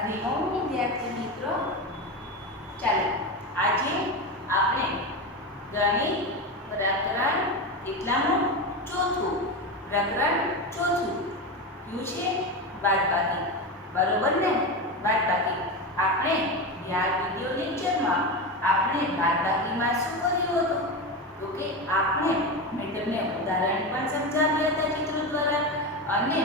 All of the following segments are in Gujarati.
હરિઓમ વિદ્યાર્થી મિત્રો, ચાલો આજે આપણે ગણિત પ્રકરણ કેટલામું ચોથું પ્રકરણ ચોથું કયું છે? બાદબાકી. બરોબર ને? બાદબાકી. આપણે યાર વિડિયો લેક્ચરમાં આપણે બાદબાકીમાં શું કર્યું હતું? તો કે આપણે મેં તમને ઉદાહરણ પણ સમજાવ્યા હતા ચિત્રો દ્વારા, અને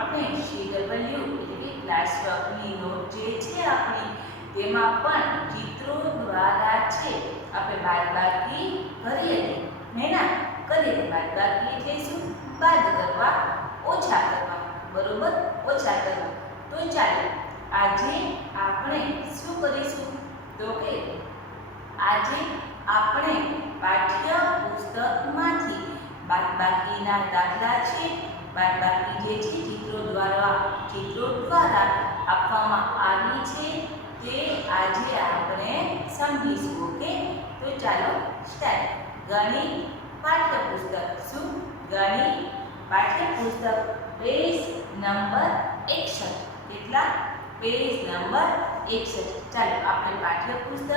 આપણે CW એટલે કે ક્લાસ વર્કની નોટ જે છે આપણી તેમાં પણ ચિત્રો દ્વારા છે આપણે બાદબાકી કરી હતી. હેના કરી હતી. બાદબાકી એટલે શું? બાદ કરવા, ઓછા કરવા. બરોબર? ઓછા કરવા. તો ચાલો આજે આપણે શું કરીશું? તો કે આજે આપણે પાઠ્ય પુસ્તકમાંથી બાદબાકીના દાખલા છે, બાદબાકી જે છે ચિત્રો દ્વારા આપવામાં આવી છે તે આજે આપણે સમજીશું. ઓકે, તો ચાલો સ્ટાર્ટ. ગણિત પાઠ્યપુસ્તક. શું? ગણિત પાઠ્યપુસ્તક પેજ નંબર 61. કેટલા? Page number 61. ચાલો આપણે પાઠ્યપુસ્તક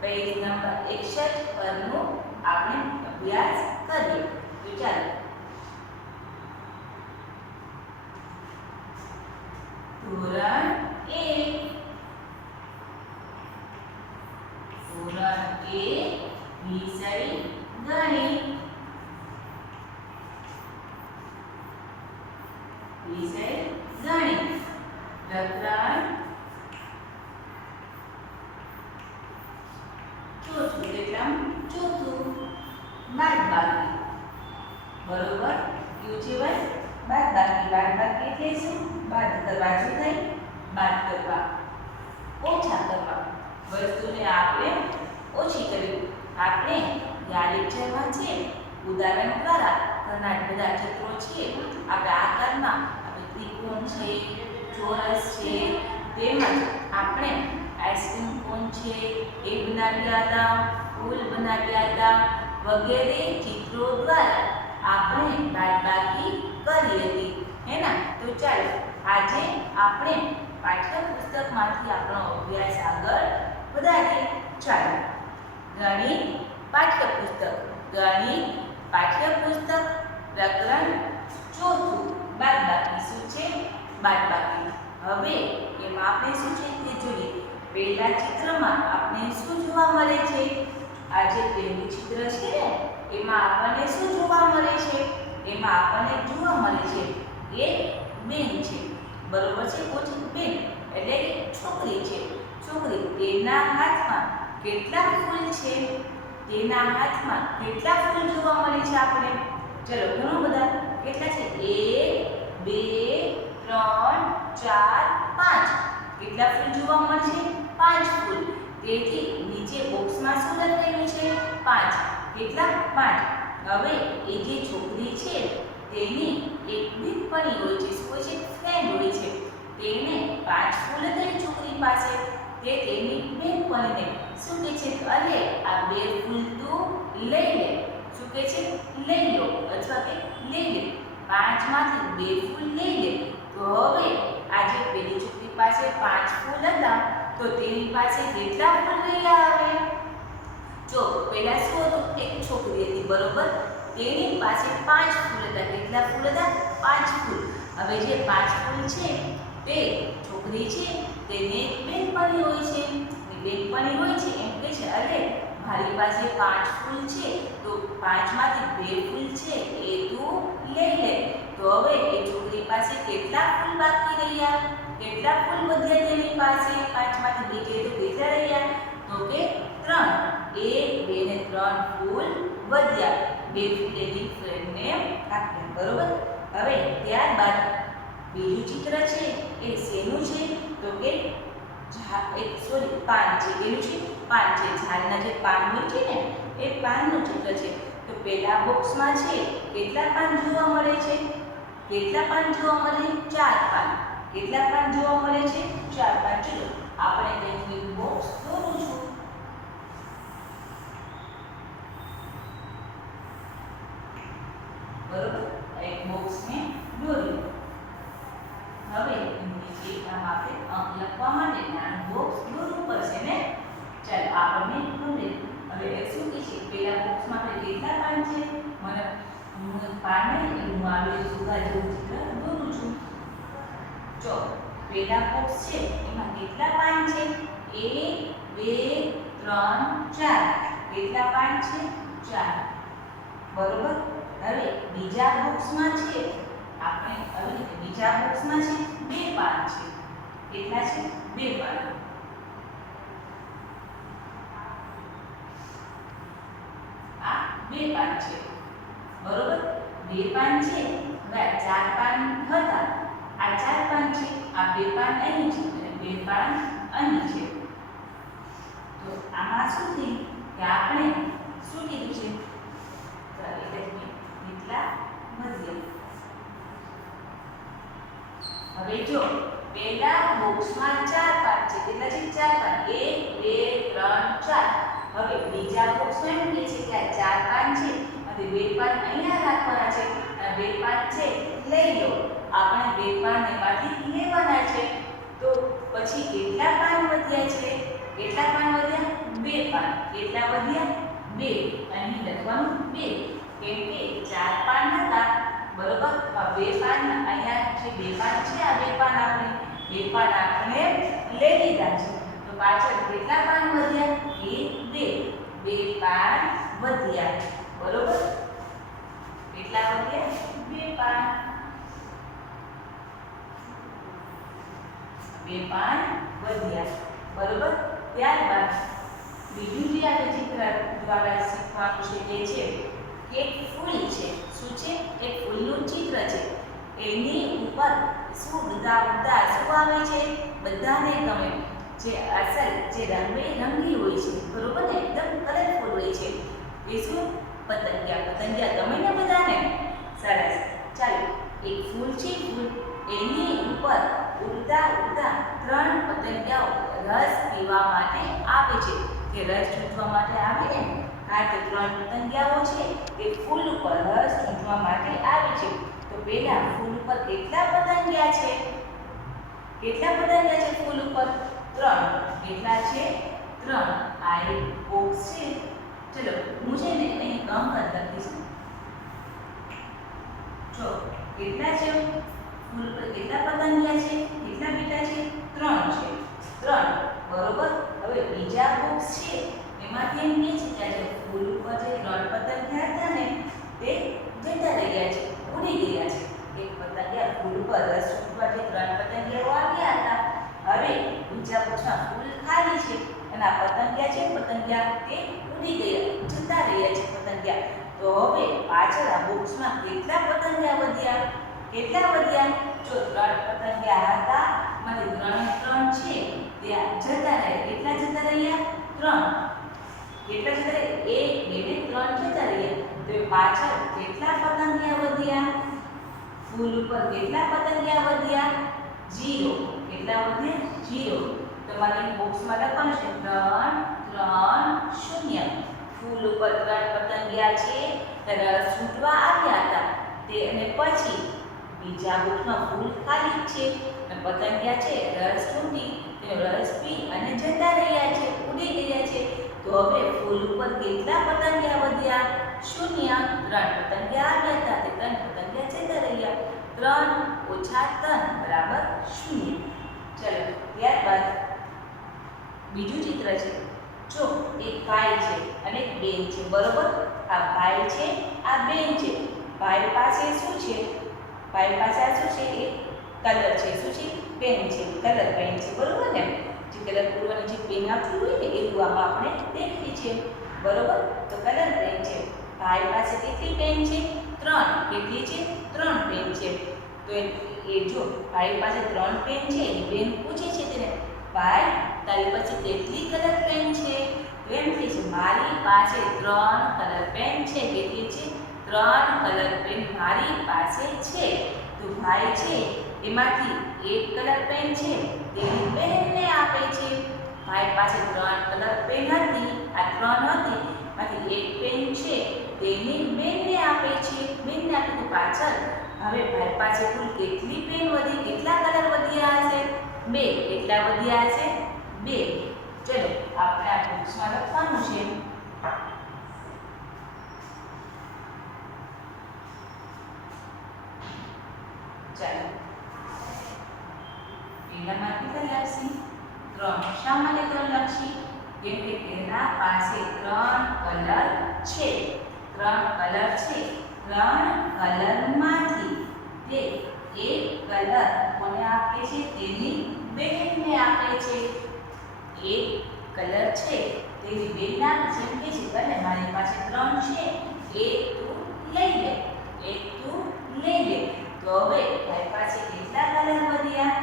પેજ નંબર 61 પરનું આપણે અભ્યાસ કરીએ. તો ચાલો ધોરણ 1 વિષય ગણિત. વિષય ગણિત. પ્રકરણ ચોથું. કેટલામું? ચોથું. બાદબાકી. બરોબર? કયું છે ભાઈ? બાદબાકી. બાદબાકી એટલે શું? બાદ કરવા. શું થાય? બાદ કરવા, ઓછા કરવા. વસ્તુને આપણે ઓછી કરવી. આપણે આ લેક્ચરમાં છે ઉદાહરણ દ્વારા ઘણા બધા ચિત્રો છે આપણે આકારમાં, આપણે ત્રિકોણ છે, ચોરસ છે, તેમજ આપણે આઈસ્ક્રીમ કોન છે એ બનાવ્યા હતા, ફૂલ બનાવ્યા હતા, વગેરે ચિત્રો દ્વારા આપણે બાદબાકી કરી હતી. હેના? તો ચાલો આજે આપણે પાઠ્યપુસ્તકમાંથી આપણો અભ્યાસ આગળ વધારીએ. ચાલો ગણિત પાઠ્યપુસ્તક. ગણિત પાઠ્યપુસ્તક પ્રકરણ ચોથું. બાદબાકી. શું છે? બાદબાકી. હવે એમાં આપણે શું છે તે જોઈએ. પહેલા ચિત્રમાં આપણે શું જોવા મળે છે? આ જે પહેલું ચિત્ર છે ને એમાં આપણને શું જોવા મળે છે? એમાં આપણને જોવા મળે છે એક બેન છે. બરોબર છે? કોણ? બેન એટલે છોકરી છે. છોકરી. તેના હાથમાં કેટલા ફૂલ છે? તેના હાથમાં કેટલા ફૂલ જોવા મળે છે આપણે? ચલો ઘણો બધા. કેટલા છે? 1 2 3 4 5. કેટલા ફૂલ જોવા મળશે? 5 ફૂલ. તેથી નીચે બોક્સમાં શું લખેલું છે? 5. કેટલા? 5. હવે એ જે છોકરી છે તેની એક બેનપણી હોય છે. શું હોય છે? ફ્રેન્ડ હોય છે. તેને 5 ફૂલ હતી છોકરી પાસે. તે તેની બેનપણીને શું કહે છે? અરે આ 2 ફૂલ તું લઈ લે. શું કહે છે? લઈ લો અથવા કે લઈ લે. 5 માંથી 2 ફૂલ લઈ લે. તો હવે આજે પેલી છોકરી પાસે 5 ફૂલ હતા તો તેની પાસે કેટલા ફૂલ રહ્યા? હવે જો પહેલા શું હતું? એક છોકરી હતી. બરોબર? તેની પાસે 5 ફૂલ હતા. કેટલા ફૂલ હતા? 5 ફૂલ. હવે જે 5 ફૂલ છે તે છોકરી છે તેને એક બેનપણી હોય છે. બેનપણી હોય છે એમ કહે છે અરે મારી પાસે 5 ફૂલ છે તો 5 માંથી 2 ફૂલ છે એ તું લઈ લે. તો હવે એ છોકરી પાસે કેટલા ફૂલ બાકી રહ્યા? કેટલા ફૂલ વધ્યા તેની પાસે? 5 માંથી 2 તો કેટલા રહ્યા? તો કે 3. 1 2 ને 3 ફૂલ વધ્યા. 2 ફૂલ એની ફ્રેન્ડને આપ્યા. બરોબર? હવે ત્યારબાદ બીજું ચિત્ર છે એ શેનું છે? તો કે પાન છે. કેવું છે? પાન છે. ઝાડના જે પાન હોય છે ને એ પાનનું ચિત્ર છે. તો પહેલા બોક્સમાં છે કેટલા પાન જોવા મળે છે? કેટલા પાન જોવા મળે? 4 પાન. કેટલા પાન જોવા મળે છે? 4 પાન. ચલો આપણે તેનું એક બોક્સ દોરું છું. બરોબર? એક બોક્સને દોર્યું. હવે નીચે આપણે અંક લખવા પામે એ હું આવી સુધા જેવું ચિત્ર દોરું છું. જો પેલા બોક્સ છે એમાં કેટલા પાન છે? 1 2 3 4. કેટલા પાન છે? 4. બરોબર. હવે બીજા બોક્સમાં છે આપણે આવી રીતે બીજા બોક્સમાં છે 2 પાન છે. કેટલા છે? 2 પાન. આ 2 પાન છે. બરોબર. 2 પાન છે. હવે 4 પાન હતા. આ 4 પાન છે. આ 2 પાન અહીં છે અને 2 પાન અહીં છે. તો આમાં શું થયું કે આપણે શું કીધું છે? કેટલા મધ્ય. હવે જો પહેલા બોક્સમાં 4 પાન છે. કેટલા છે? 4 પાન. 1 2 3 4. હવે બીજા બોક્સમાં એમ કહે છે કે આ 4 પાન છે અને 2 પાન અહીંયા રાખવાના છે અને 2 પાન છે લઈ લો. આપણે 2 પાન એમાંથી લેવાના છે. તો પછી કેટલા પાન વધ્યા છે? કેટલા પાન વધ્યા? 2 પાન. કેટલા વધ્યા? 2. અહીં લખવાનું 2 કેમ કે 4 પાન હતા. બરોબર. આ 2 પાન અહીંયા જે 2 પાન છે આ 2 પાન આપણે લઈ લીધા છે. તો પાછળ કેટલા પાન વધ્યા? 1 2 પાન વધ્યા. બરોબર. કેટલા વધ્યા? 2 પાન. 2 પાન વધ્યા. બરોબર. ત્યારબાદ બીજું જે આપણે ચિત્ર દ્વારા શીખવાનું છે તે છે કે એક ફૂલ છે. શું છે? એક ફૂલનું ચિત્ર છે. એની ઉપર શું બધા શું આવે છે? બધાને ગમે જે અસલ જે રંગબેરંગી હોય છે. બરોબર ને? એકદમ કલરફુલ હોય છે. એ શું? પતંગિયા. પતંગિયા ગમે ને બધાને? સરસ. ચાલો એક ફૂલ છે. ફૂલ એની ઉપર ઉડતા 3 પતંગિયાઓ રસ પીવા માટે આવે છે. કે રસ ચૂંટવા માટે આવે ને? આ તો 3 પતંગિયાઓ છે તે ફૂલ ઉપર રસ ચૂંટવા માટે આવે છે. તો પહેલા ફૂલ ઉપર કેટલા પતંગિયા છે? કેટલા પતંગિયા છે ફૂલ ઉપર? 3. કેટલા છે? 3. આ એક બોક્સ છે. ચલો હું છે ને અહીં કમ કર લખીશ. જો કેટલા છે ફૂલ ઉપર? કેટલા પતંગિયા છે? કેટલા બેટા છે? 3 છે. 3. બરોબર. હવે બીજા બોક્સ છે એમાંથી એમ કહે છે કે આજે ફૂલ ઉપર જે 3 પતંગિયા હતા ને તે જતા રહ્યા છે, ઉડી ગયા છે. એક પતંગિયા ફૂલ ઉપર રસ ચૂંટવા જે 3 પતંગિયાઓ આવ્યા હતા. હવે બીજા બોક્સમાં ફૂલ ખાલી છે અને આ પતંગિયા છે પતંગિયા તે ઉડી ગયા, જતા રહ્યા છે પતંગિયા. તો હવે પાછળ આ બોક્સમાં કેટલા પતંગિયા વધ્યા? કેટલા વધ્યા? જો 3 પતંગિયા હતા માંથી 3 છે ત્યાં જતા રહ્યા. કેટલા જતા રહ્યા? 3. કેટલા જતા રહ્યા? 1 2 3 જતા રહ્યા. તો પાછળ કેટલા પતંગિયા વધ્યા? ફૂલ ઉપર કેટલા પતંગિયા વધ્યા? 0. કેટલા વધ્યા? 0. તમારે બોક્સમાં લખવાનું છે 3 3 0. ફૂલ ઉપર 3 પતંગિયા છે રસ ચૂંટવા આવ્યા હતા તે અને પછી બીજા બોક્સમાં ફૂલ ખાલી છે અને પતંગિયા છે રસ ચૂંટી તેનો રસ પી અને જતા રહ્યા છે, ઉડી ગયા છે. તો હવે ફૂલ ઉપર કેટલા પતંગિયા વધ્યા? 0. 3 પતંગિયા આવ્યા હતા તે 3 પતંગિયા જતા રહ્યા. 3 ઓછા 3 બરાબર 0. ચલો ત્યારબાદ બીજું ચિત્ર છે. જો એક ભાઈ છે અને એક બેન છે. બરોબર. આ ભાઈ છે, આ બેન છે. ભાઈ પાસે શું છે? ભાઈ પાસે આ શું છે? એક કલર છે. શું છે? પેન છે. કલર પેન છે. બરોબર ને? જે કલર પૂરવાની જે પેન આવતી હોય ને એવું આમાં આપણે દેખીએ છીએ. બરોબર. તો કલર પેન છે. ભાઈ પાસે કેટલી પેન છે? 3. કેટલી છે? 3 પેન છે. તો એ જો ભાઈ પાસે 3 પેન છે એની બેન પૂછે છે તેને, ભાઈ તારી પાસે કેટલી કલર પેન છે? તો એમ કહે છે મારી પાસે 3 કલર પેન છે. કેટલી છે? 3 કલર પેન મારી પાસે છે. તો ભાઈ છે એમાંથી એક કલર પેન છે તેની બહેનને આપે છે. ભાઈ પાસે 3 કલર પેન હતી, આ 3 હતી માંથી એક પેન છે તેની બેનને આપે છે. બેનને આપે તો પાછળ હવે ભાઈ પાસે કુલ કેટલી પેન વધી? કેટલા કલર વધ્યા હશે? 2. કેટલા વધ્યા હશે? 2. ચલો આપણે આ બોક્સમાં લખવાનું છે. ચાલો પહેલામાં કેટલા લખશી? 3. શા માટે 3 લખશી? કેમ કે તેના પાસે 3 કલર છે. 3 કલર છે. 3 કલરમાંથી તે એક કલર કોને આપે છે? તેની બહેનને આપે છે. એક કલર છે તેની બહેનને આપે છે. એમ કે છે ભલે મારી પાસે 3 છે, એક તું લઈ લે, એક તું લઈ લે. તો હવે તારી પાસે કેટલા કલર વધ્યા?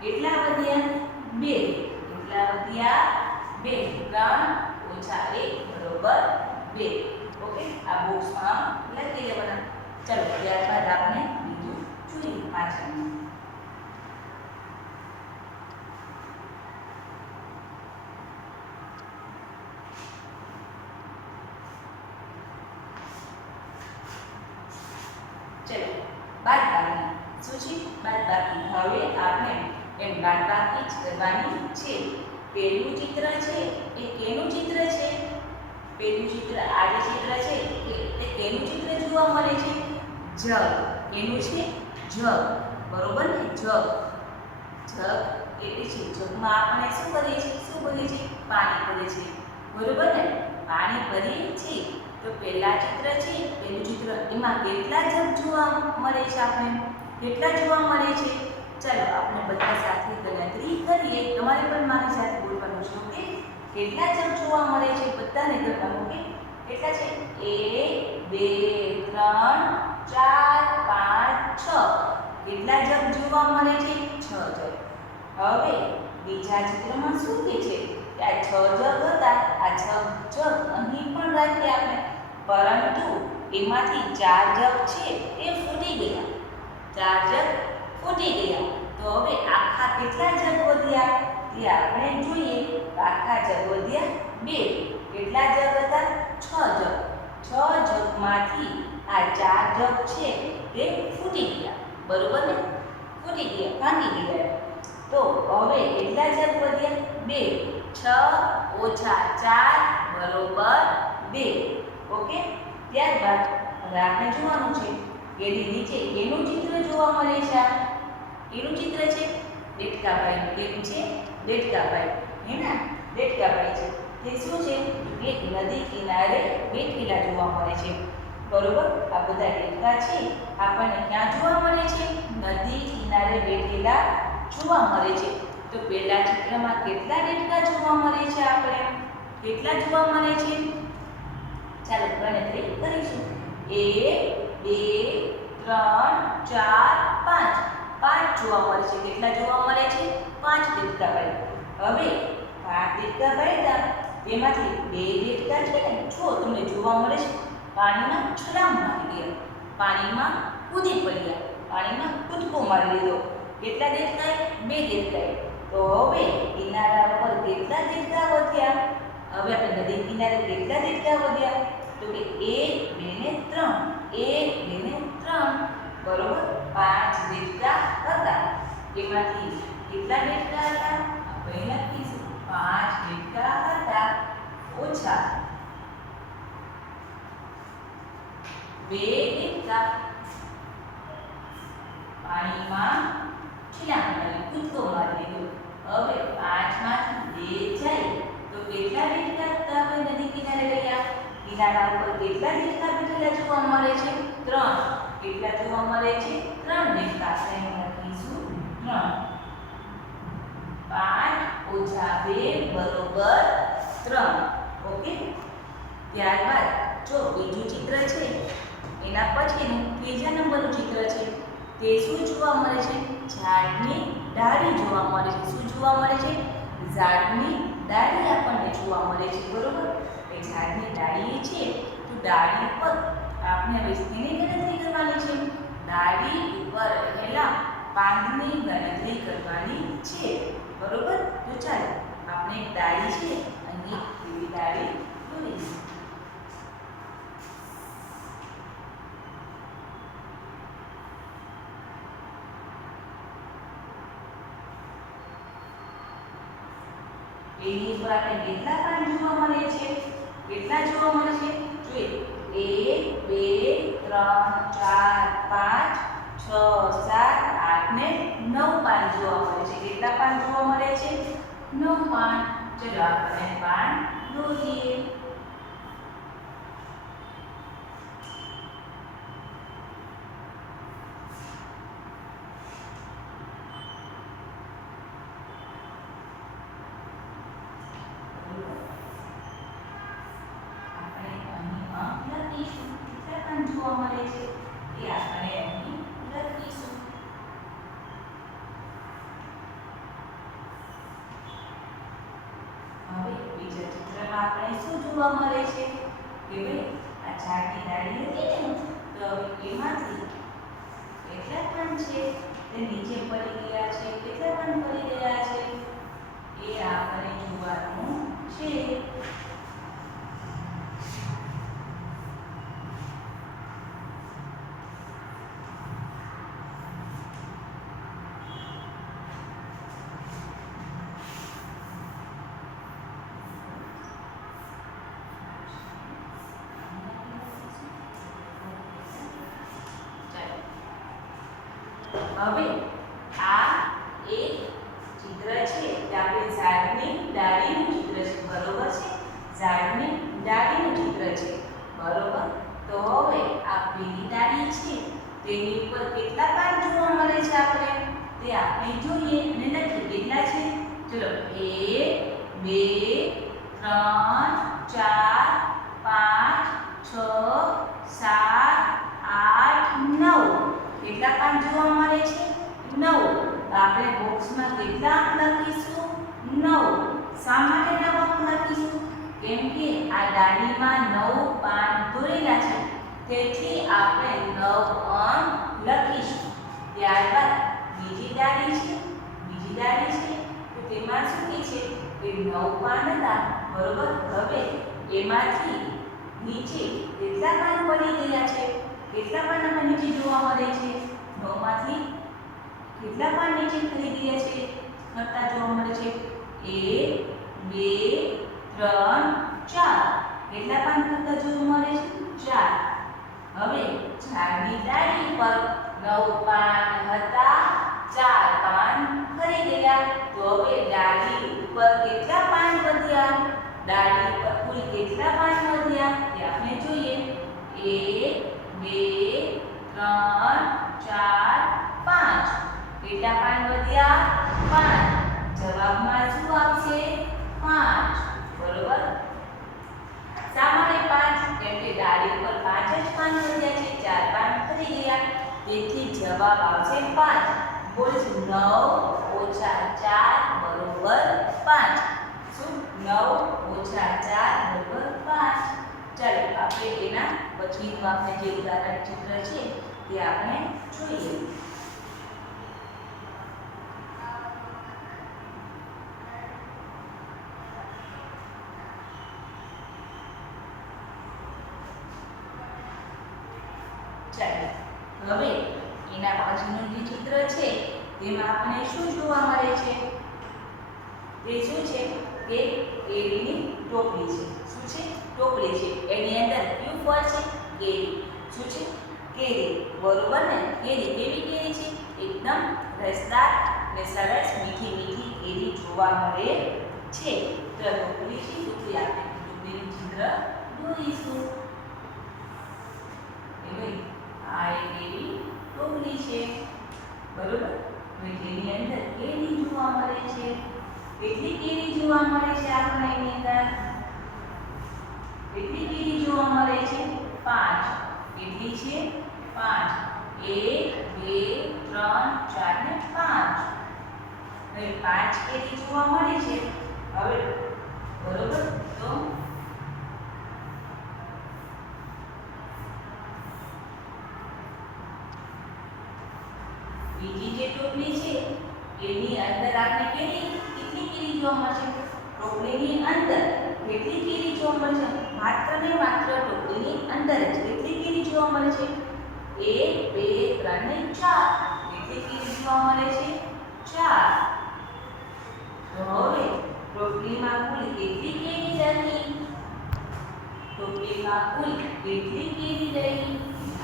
કેટલા વધ્યા? 2. કેટલા વધ્યા? 2. 3 ઓછા 1 બરોબર 2. ઓકે, આ બોક્સમાં લખી લેવાના. ચાલો ત્યારબાદ આપણે બીજું જોઈએ પાછળનું. ચલો બાદબાકી. શું છે? બાદબાકી. હવે આપણે એમ બાદબાકી જ કરવાની છે. પહેલું ચિત્ર છે એ કેનું ચિત્ર છે? પહેલું ચિત્ર આ જે ચિત્ર છે એ કેનું ચિત્ર જોવા મળે છે? જગ. કેનું છે? જગ. બરોબર ને? જગ. જગ એટલે છે જગમાં આપણે શું કરીએ છીએ? શું ભરીએ છીએ? પાણી ભરીએ છીએ. બરોબર ને? પાણી ભરીએ છીએ. તો પહેલા ચિત્ર છે, પહેલું ચિત્ર, એમાં કેટલા જગ જોવા મળે છે? આપણે કેટલા જોવા મળે છે? ચાલો આપણે બધા સાથે ગણતરી કરીએ. તમારે પણ મારી સાથે બોલવાનું છે. ઓકે, કેટલા જગ જોવા મળે છે? બધાને કરવાનું. ઓકે, કેટલા છે? 1 2 3 4 5 6. કેટલા જગ જોવા મળે છે? 6 જગ. હવે બીજા ચિત્રમાં શું કહે છે? કે આ 6 જગ હતા. આ 6 જગ અહીં પણ રાખીએ આપણે, પરંતુ એમાંથી 4 જગ છે એ ફૂટી ગયા. 4 જગ ફૂટી ગયા. તો હવે આખા કેટલા જગ વધ્યા તે આપણે જોઈએ. આખા જગ વધ્યા 2. કેટલા જગ હતા? 6 જગ. 6 જગમાંથી આ 4 જગ છે તે ફૂટી ગયા. બરોબર ને? ફૂટી ગયા, ભાંગી ગયા. તો હવે કેટલા જગ વધ્યા? 2. 6 ઓછા 4 બરોબર 2. ઓકે, ત્યારબાદ હવે આપણે જોવાનું છે કે નીચે એનું ચિત્ર જોવા મળે છે. એનું ચિત્ર છે દેડકાભાઈ. કેવું છે? દેડકાભાઈ. હે ને? દેડકાભાઈ છે. તે શું છે? એક નદી કિનારે બેઠેલા જોવા મળે છે. બરોબર, આ બધા દેડકા છે આપણને ક્યાં જોવા મળે છે? નદી કિનારે બેઠેલા જોવા મળે છે. તો પહેલા ચિત્રમાં કેટલા દેડકા જોવા મળે છે? આપણે કેટલા જોવા મળે છે? ચાલો ગણતરી કરીશું. 1 2 3 4 5. 5 જોવા મળે છે. કેટલા જોવા મળે છે? 5 દેડકા પડ્યા. હવે 5 દેડકા પડ્યા, તેમાંથી 2 દેડકા છે ને જો તમને જોવા મળે છે પાણીમાં છલાંગ મારી ગયા, પાણીમાં કૂદી પડ્યા, પાણીમાં કૂદકો મારી લીધો. કેટલા દેડકા? 2 દેડકા. તો હવે કિનારા પર કેટલા દેડકા વધ્યા? હવે આપણે નદી કિનારે કેટલા દેડકા વધ્યા? તો કે 1 2 ને 3. 1 2 ને 3 બરોબર 5 દેડકા હતા. એમાંથી કેટલા દેડકા હતા? આપણે લખીશું 5 દેડકા હતા ઓછા 2 દેડકા પાણીમાં છલાંગ મારી કૂદકો મારી દીધો. હવે 5 માંથી 2 જાય તો કેટલા દેડકા હતા? આપણે નદી કિનારે ગયા. કિનારા ઉપર કેટલા દેડકા બેઠેલા જોવા મળે છે? 3. કેટલા જોવા મળે છે? 3 દેડકા. આપણે લખીશું 3. 5 ઓછા 2 બરોબર 3. ઓકે, ત્યારબાદ જો બીજું ચિત્ર છે એના પછીનું ત્રીજા નંબરનું ચિત્ર છે. તે શું જોવા મળે છે? ઝાડની ડાળી જોવા મળે છે. શું જોવા મળે છે? ઝાડની ડાળી આપણને જોવા મળે છે. બરોબર, એ ઝાડની ડાળી છે. તો ડાળી પર આપણે હવે તેની ગણતરી કરવાની છે. ડાળી ઉપર રહેલા પાંદની ગણતરી કરવાની છે. બરોબર, તો ચાલો આપણે એક ડાળી છે અને એવી ડાળી દોરીશું. એની ઉપર આપણે કેટલા પાન જોવા મળે છે? કેટલા જોવા મળે છે? જોઈએ 1 2 3 4 5 6 7 આપને 9 પાન જોવા મળે છે. કેટલા પાન જોવા મળે છે? 9 પાન. ચલો આપણે પાન દોરીએ. જોવા મળે છે એ આપણે અહીં લખીશું. હવે બીજા ચિત્રમાં આપણે શું જોવા મળે છે કે ભાઈ આ ઝાડની ડાળી હતી ને તો એમાંથી કેટલા પાન છે તે નીચે પડી ગયા છે. કેટલા પાન પડી ગયા છે એ આપણે જોવાનું છે. હવે આ એક ચિત્ર છે તે આપણે ઝાડની ડાળીનું ચિત્ર છે. બરોબર છે? ઝાડની ડાળીનું ચિત્ર છે. બરોબર. તો હવે આ પેલી ડાળી છે તેની ઉપર કેટલા પાન જોવા મળે છે આપણે તે આપણે જોઈએ અને લખીએ. કેટલા છે? ચલો 1 2 3 4 5 6 7 8 9. કેટલા પાન જોવા મળે છે? 9. આપણે બોક્સમાં કેટલા અંક લખીશું? 9. શા માટે 9 અંક લખીશું? કેમ કે આ ડાળીમાં 9 પાન દોરેલા છે, તેથી આપણે 9 અંક લખીશું. ત્યારબાદ બીજી ડાળી છે તો તેમાં શું છે કે 9 પાન હતા. બરોબર. હવે એમાંથી નીચે કેટલા પાન પડી ગયા છે? કેટલા પાન આપણને નીચે જોવા મળે છે? 9 માંથી કેટલા પાન નીચે ખરી ગયા છે? કરતા જોવા મળે છે? 1 2 3 4. કેટલા પાન કરતા જોવા મળે છે? 4. હવે ઝાડની ડાળી પર 9 પાન હતા, 4 પાન ખરી ગયા. તો હવે ડાળી ઉપર કેટલા પાન વધ્યા? ડાળી પર કુલ કેટલા પાન વધ્યા તે આપણે જોઈએ. 1 2 3 4 5. કેટલા પાન વધ્યા? 5. જવાબમાં શું આવશે? 5. બરોબર. શા માટે 5? કેમ કે ડાળી પર 5 જ પાન વધ્યા છે, 4 પાન ખરી ગયા, તેથી જવાબ આવશે 5. બોલ 9 - 4 બરોબર 5. શું? 9 - 4 બરોબર 5. ચાલો આપણે એના પછીનું આપણે જે ઉદાહરણ ચિત્ર છે તે આપણે જોઈએ. ચાલો હવે એના પછીનું જે ચિત્ર છે તેમાં આપણે શું જોવા મળે છે? તે શું છે કે કેરીની ટોપલી છે. શું છે? ટોપલી છે. એની અંદર કયું ફળ છે? કેરી. શું છે? કેરી. બરોબર ને? કેરી કેવી કેરી છે? એકદમ રસદાર અને સરસ મીઠી મીઠી કેરી જોવા મળે છે. તો ટોપલી છે તો આપણે ટોપલીનું ચિત્ર દોરીશું. આ કેરી ટોપલી છે. બરોબર. હવે જેની અંદર કેરી જોવા મળે છે. કેટલી કેરી જોવા મળે છે આપણને એની અંદર? કેટલી કેરી જોવા મળે છે? 5. કેટલી છે? 5. 1 2 3 4 ને 5. હવે 5 કેરી જોવા મળે છે. હવે બરોબર. તો બીજી જે ટોપલી છે એની અંદર આપણે કેટલી કેરી જોવા મળશે? ટોપલીની અંદર કેટલી કેરી જોવા મળશે? માત્ર ને માત્ર ટોપલીની અંદર જ કેટલી કેરી જોવા મળે છે? 1 2 3 ને 4. કેટલી કેરી જોવા મળે છે? 4. તો હવે ટોપલીમાં કુલ કેટલી કેરી રહી? ટોપલીમાં કુલ કેટલી કેરી રહી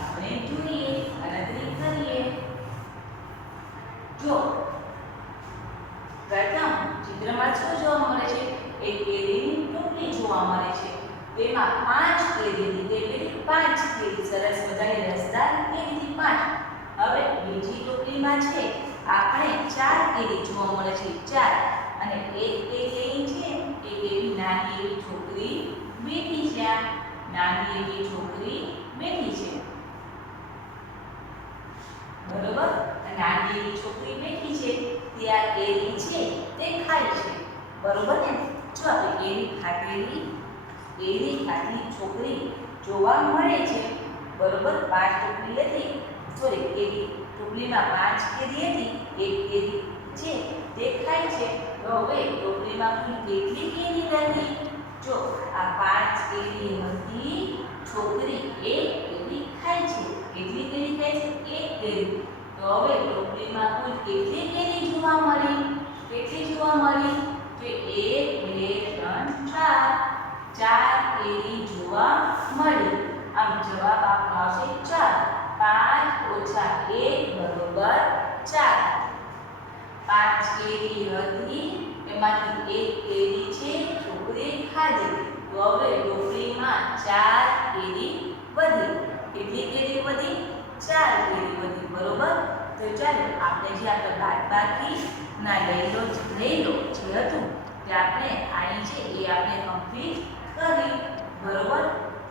આપણે જોઈએ, ગણતરી કરીએ. ટોપલીમાં છે આપણે 4 કેરી જોવા મળે છે 4 અને એક કેરી છે એક એવી નાની એવી છોકરી બેઠી છે નાની એવી છોકરી બેઠી છે બરોબર નાની એવી છોકરી બેઠી છે તે આ કેરી છે તે ખાય છે બરોબર ને જો આપણે કેરી ખાતી છોકરી જોવા મળે છે બરોબર 5 ટોપલી હતી સોરી કેરી ટોપલીમાં 5 કેરી હતી એક કેરી છે તે ખાય છે તો હવે ટોપલીમાં કુલ કેટલી કેરી હતી જો આ 5 કેરી હતી છોકરી એક કેરી ખાય છે કેટલી કેરી ખાય છે એક કેરી તો હવે ટોપલીમાં કુલ કેટલી કેરી જોવા મળી કેટલી જોવા મળી તો 1 2 3 4 4 કેરી જોવા મળી આમ જવાબ આપણો આવશે 4 5 - 1 બરોબર 4 5 કેરી હતી એમાંથી એક કેરી છે છોકરી ખાધી તો હવે ટોપલીમાં 4 કેરી વધી કેટલી કેરી વધી 4 કેરી વધી બરોબર તો ચાલો આપણે જે આપણે બાદબાકી ના લઈ લો જે હતું તે આપણે અહીં છે એ આપણે કમ્પ્લીટ કરી બરોબર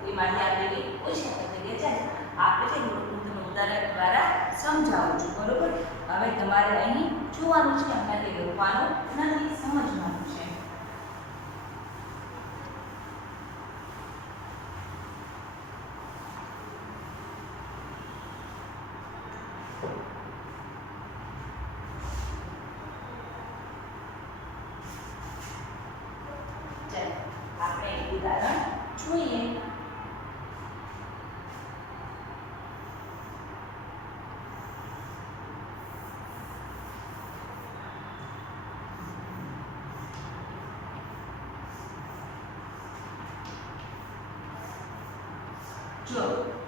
એમાંથી આપણે ઓછા કરી ચાલો આપણે છે હું તમને ઉદાહરણ દ્વારા સમજાવું છું બરોબર હવે તમારે અહીં જોવાનું છે એમાંથી લખવાનું નથી સમજવાનું છે આપણે ઉદાહરણ જોઈએ જો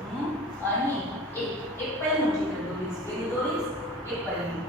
હું અહીં એક એપલનું ચિત્ર દોરીશ કેવી દોરીશ એપલનું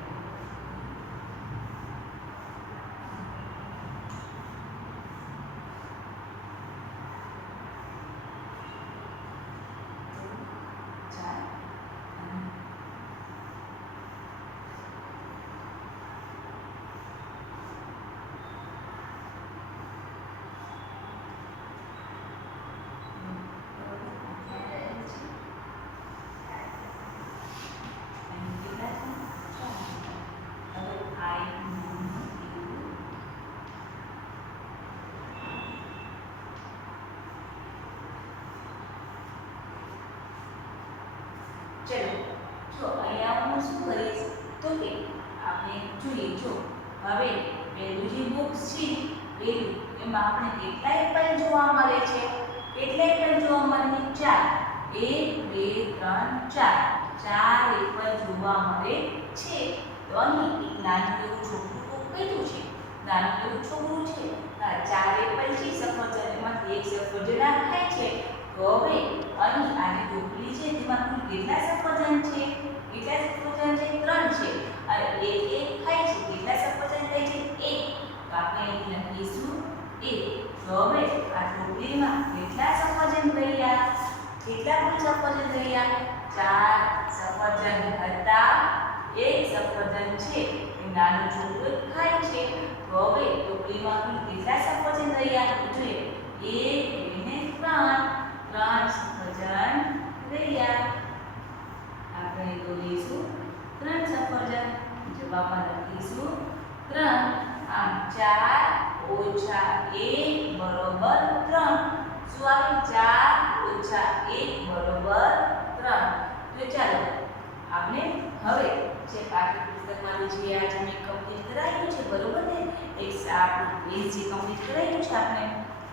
चलो जो અહીંયા હું શું કરીશ તો કે આપણે જોઈએ જો હવે પહેલું જે બોક્સ છે પહેલું એમાં આપણે કેટલા એપલ જોવા મળે છે કેટલા એપલ જોવા મળે 4 1 2 3 4 એપલ જોવા મળે છે તો અહીં એક નાનું એવું છોકરું બેઠું છે નાનું એવું છોકરું છે 4 એપલ છે સફરજન એમાંથી એક સફરજન ખાય છે તો હવે અહીં આની ટોપલી છે તેમાં કુલ કેટલા સફરજન છે કેટલા સફરજન છે 3 છે અને એક ખાય છે કેટલા સફરજન ખાય છે 1 તો આપણે અહીં લખીશું 1 તો હવે આ ટોપલીમાં કેટલા સફરજન રહ્યા કેટલા કુલ સફરજન રહ્યા 4 સફરજન હતા એક સફરજન છે એ નાનું છોકરું ખાય છે તો હવે ટોપલીમાં કુલ કેટલા સફરજન રહ્યા જોઈએ 1 2 3 સફરજન રહ્યા આપણે દોરીશું 3 સફરજન જવાબમાં લખીશું 3 આમ 4 - 1 બરોબર 3 શું આવે 4 - 1 બરોબર 3 તો ચાલો આપણે હવે જે પાઠ્યપુસ્તકમાં જે આજે મેં કમ્પ્લીટ કરાવ્યું છે બરોબર ને એક આપણું પેજ જે કમ્પ્લીટ કરાવ્યું છે આપણે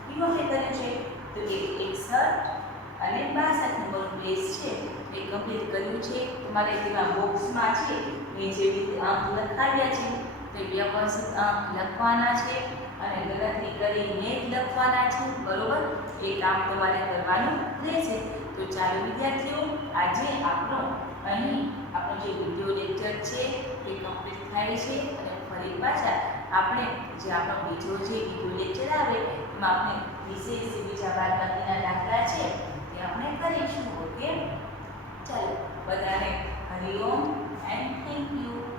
કેવું કર્યું છે તો કે 61 અને 62 નંબરનું પેજ છે એ કમ્પ્લીટ કર્યું છે તમારે તેમાં બોક્સમાં છે એ જે રીતે અંક લખાવ્યા છે તે વ્યવસ્થિત અંક લખવાના છે અને ગણતરી કરીને જ લખવાના છે બરોબર એ કામ તમારે કરવાનું રહેશે તો ચાલો વિદ્યાર્થીઓ આજે આપણો અહીં આપણો જે વિડિયો લેક્ચર છે એ કમ્પ્લીટ થાય છે અને ફરી પાછા આપણે જે આપણો બીજો જે વિડિયો લેક્ચર આવે એમાં આપણે વિશેષ બીજા બાદબાકીના દાખલા છે તે આપણે કરીશું ઓકે ચાલો બધાને હરિઓમ and thank you.